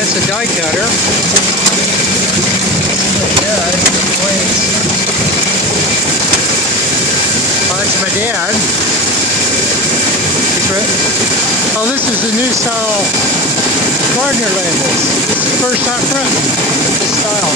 That's a die cutter. Yeah, the plates. Oh, that's my dad. Oh, this is the new style Gardner labels. This is the first time printing this style.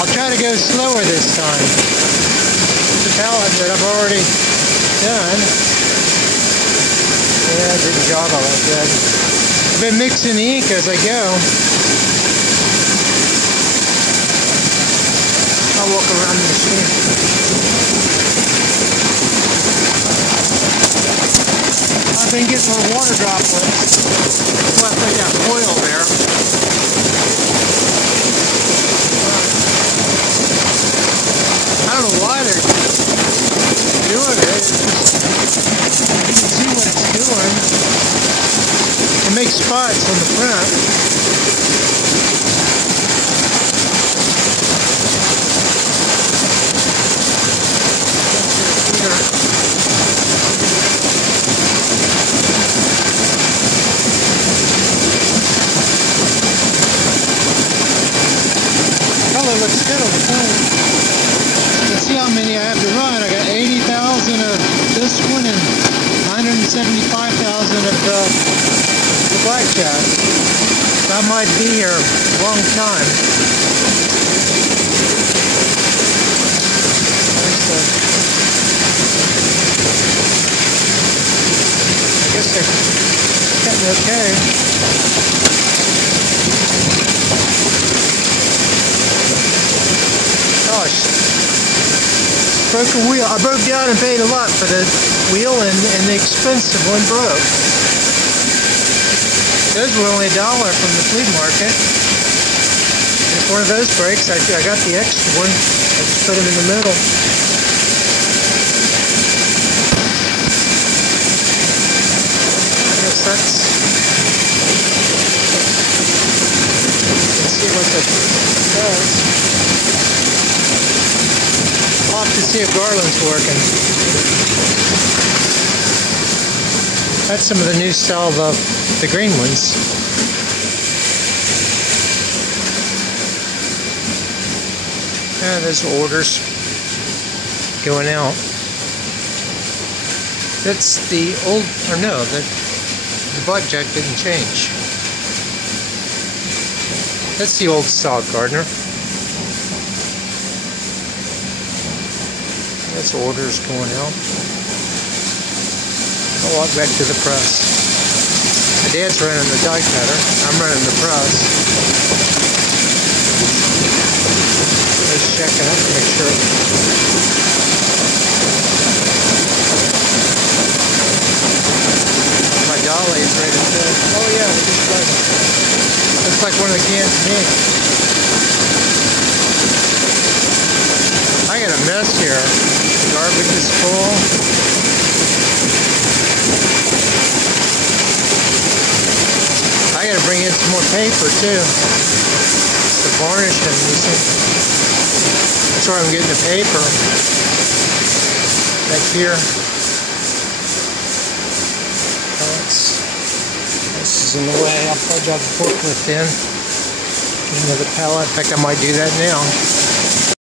I'll try to go slower this time. It's a palette that I've already done. Yeah, I didn't jog all that good. I've been mixing the ink as I go. I'll walk around the machine. I've been getting little water droplets. Well, I think that foil there. I don't know why they're doing it. You can see what it's doing. It makes spots on the front. Color looks good on the phone. Let's see how many I have to run. I got 80,000 of this one and 175,000 of the blackjack. So I might be here a long time. I guess they're getting okay. Gosh, broke a wheel. I broke down and paid a lot for the wheel, and the expensive one broke. Those were only $1 from the flea market. If one of those breaks, I got the extra one. I just put them in the middle. I guess that's. Let's see what that does. I'll have to see if Garland's working. That's some of the new style of the green ones. Yeah, there's orders going out. That's the old, or no, the blackjack didn't change. That's the old style Gardner. That's orders going out. I'll walk back to the press. My dad's running the die cutter. I'm running the press. Let's check it out to make sure. My dolly is ready to fill. Oh yeah, it looks like one of the cans to me. I got a mess here. The garbage is full. I gotta bring in some more paper too. The varnish I'm using. That's where I'm getting the paper. Back here. This is in the way. I'll probably drop the forklift in. Get another pallet. In fact, I might do that now.